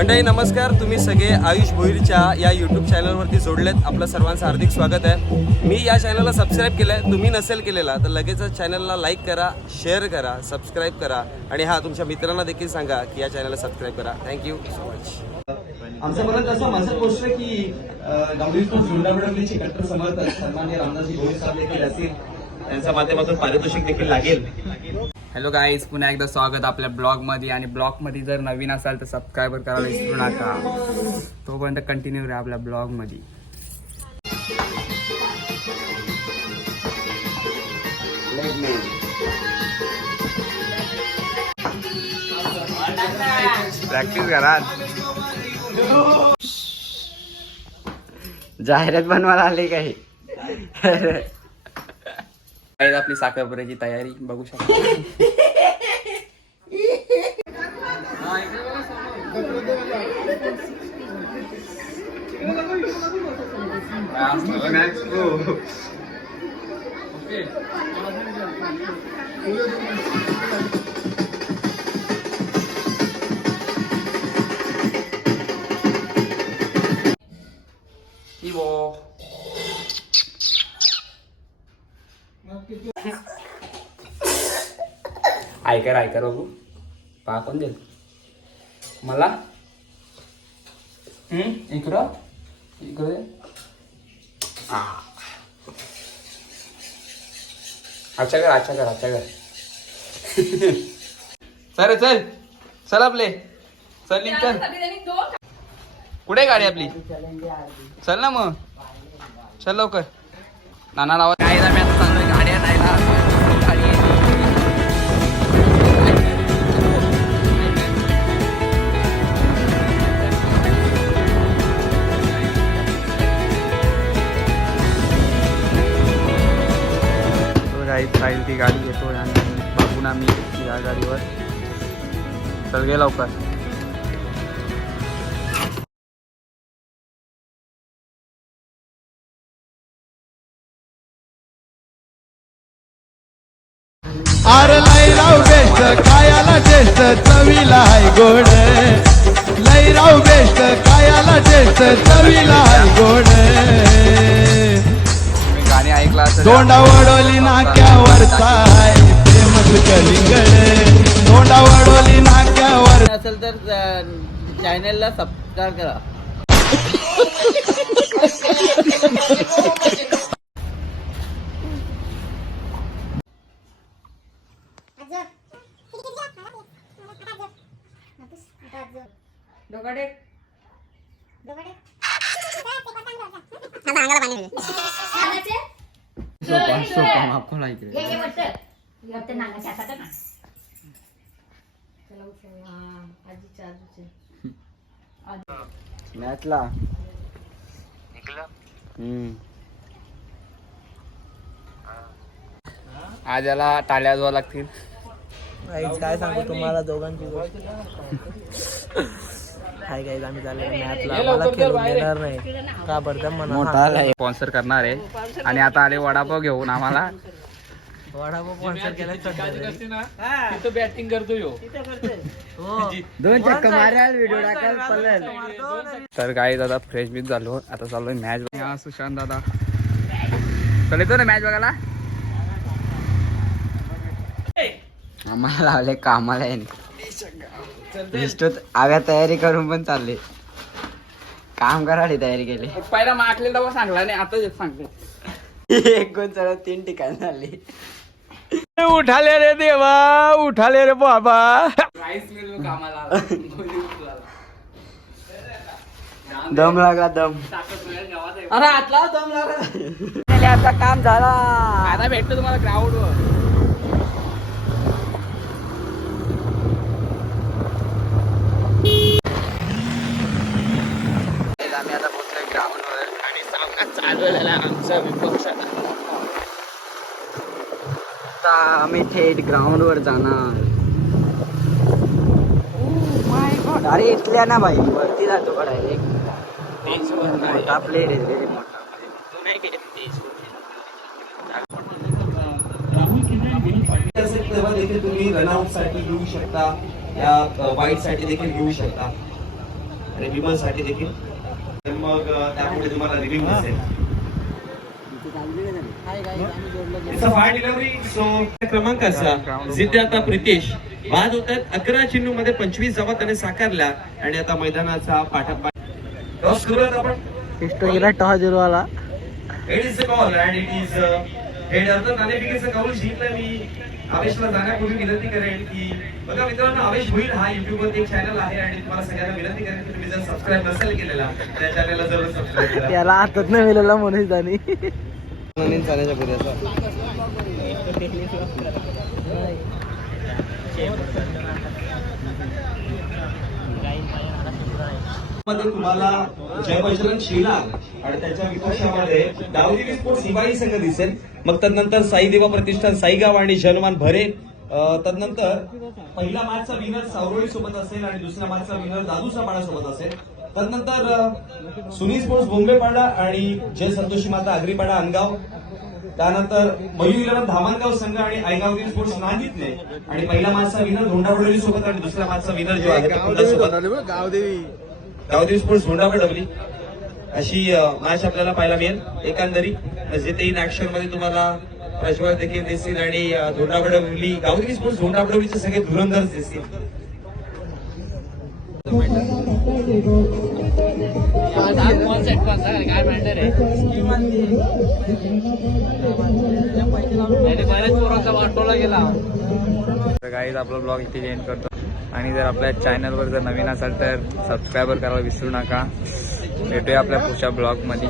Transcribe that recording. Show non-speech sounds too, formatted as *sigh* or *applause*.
मंडळी नमस्कार. तुम्ही सगळे आयुष भोईरच्या या यूट्यूब चॅनलवरती जोडलेत. आपलं सर्वांचं हार्दिक स्वागत आहे. मी या चॅनलला सबस्क्राईब केलं आहे तुम्ही नसेल केलेला तर लगेचच चॅनलला लाईक करा शेअर करा सबस्क्राईब करा. आणि हा तुमच्या मित्रांना देखील सांगा की या चॅनलला सबस्क्राईब करा. थँक्यू सो मच आमचं म्हणत असं माझं गोष्ट की गांभीर झुंडा मिळवण्याची कट्टर समर्थक सन्मान्य रामदासजी भोईर साहेब देखील असतील. त्यांच्या माध्यमातून पारितोषिक देखील लागेल. हॅलो गाईज पुन्हा एकदा स्वागत आपल्या ब्लॉगमध्ये. आणि ब्लॉगमध्ये जर नवीन असाल तर सबस्क्राईब करायला विसरू नका. तोपर्यंत कंटिन्यू राहा आपल्या ब्लॉगमध्ये. प्रॅक्टिस करा. जाहिरात बनवायला आले काही? आहे आपली साखरपुऱ्याची तयारी बघू शकता. इवो ऐकर ऐका बघू पहा कोण देईल मला? हम्म? इकडं? इकडे अच्छा कर अच्छा कर अच्छा कर *laughs* चल चल. चल आपले. चल निघ चल. कुठे गाडी आपली? चल ना मग. चल लवकर. नाना लावा. गाईत राहील ती गाडी येतो आणि बघून आम्ही या गाडीवर. चल गे लवकर. आर लैराव बेस्ट कायाला चवीला हाय गोड. लैराव बेस्ट कायाला टेस्ट चवीला हाय गोड. गाणी ऐकला असेल. दोंडा वडोली हाय प्रेमच कलिंगड दोंडा वडोली नाक्यावर असेल तर चॅनलला सबस्क्राईब करा सोपा सोपा माफ करा इकडे. मॅचला आज. याला टाळ्या वाजवा लागतील. काय सांगू तुम्हाला दोघांची गोष्ट. *laughs* हाय गाईज आम्ही चाललेलो मॅचला आम्हाला खेळून देणार नाही. का बरं? स्पॉन्सर करणार आहे. आणि आता आले वडापाव घेऊन आम्हाला. वडापाव स्पॉन्सर केलाय *laughs* दोन चक्क माराल व्हिडिओ टाकाल तर काय दादा फ्रेश बीच झालो. आता चाललोय मॅच हा सुशांत दादा. चल येतो ना मॅच बघायला? आम्हाला लावले कामाला विष्णूत आव्या तयारी करून पण चालले. काम करायला तयारी केली. पहिला मागले तेव्हा सांगला नाही आता सांगते. एक गुण चढ तीन ठिकाण झाली. उठाले रे देवा उठाले रे बाबा. कामाला दम लागला दम. अरे आतला दम लागला. आता काम झाला आता भेटतो तुम्हाला ग्राउंड वर आम्ही आता पोहोचलोय ग्राउंड वर आणि आमचा विपक्ष आता आम्ही थेट ग्राउंड वर जाणार. अरे इथल्या ना भाई वरती जातो का डायरेक्ट मोठा प्लेअर आहे रे मोठा तू नाही केलं असेल तेव्हा देखील तुम्ही रनआउटसाठी घेऊ शकता. या वाईटसाठी देखील घेऊ शकता. आणि विमलसाठी देखील. मग त्यापुढे तुम्हाला रिव्ह्यू दिसेल फायर डिलिव्हरी सो क्रमांकाचा जिथे आता प्रितेश. बाद होत आहेत अकरा चेंडू मध्ये पंचवीस जवा त्याने साकारल्या आणि आता मैदानाचा पाठक क्रॉस करूयात आपण. हिस्टो गेला टॉस झिरो आला head is call and it is head अर्थ नाणेफेकीचं कौल जिंकलं मी. आवेशला जाण्यापूर्वी विनंती करेन की बघा मित्रांनो आवेश होईल हा युट्यूब वरती एक चॅनल आहे आणि तुम्हाला सगळ्यांना विनंती करेन की तुम्ही जर सबस्क्राईब नसेल केलेला त्या चॅनलला जरूर सबस्क्राईब करा. याला हातात नाही मिळाला म्हणून त्याने मध्ये तुम्हाला जय बजरंग शिला आणि त्याच्या विकासामध्ये डावदिवी स्पोर्ट्स हिवाळी संघ दिसेल. मग तदनंतर साईदेवा प्रतिष्ठान साईगाव आणि जनमान भरे. अं, तदनंतर पहिला मॅचचा विनर सावरोळी सोबत असेल आणि दुसऱ्या मॅचचा विनर दादू पाडा सोबत असेल. तदनंतर अं, सुनी स्पोर्ट्स बोंबेपाडा आणि जय संतोषी माता आगरीपाडा अनगाव त्यानंतर मयूर इलेव्हन धामणगाव संघ आणि आयगावतील स्पोर्ट्स नांदितले. आणि पहिला मॅचचा विनर धोंडावडोली सोबत आणि दुसऱ्या मॅचचा विनर जो आहे गावदेवी स्पोर्ट्स धोंडावडवली अशी मॅच आपल्याला पाहायला मिळेल. एकंदरी जिथे इन ऍक्शनमध्ये तुम्हाला प्रज्वल देखील दिसतील आणि धोंडावडवली गावदेवी स्पोर्ट्स धोंडावडवलीचे सगळे धुरंदरच दिसतील. तर काहीच आपला ब्लॉग इथे एंड करतो. आणि जर आपल्या चॅनलवर जर नवीन असाल तर सबस्क्राईबर करायला विसरू नका. भेटूया आपल्या पुढच्या ब्लॉगमध्ये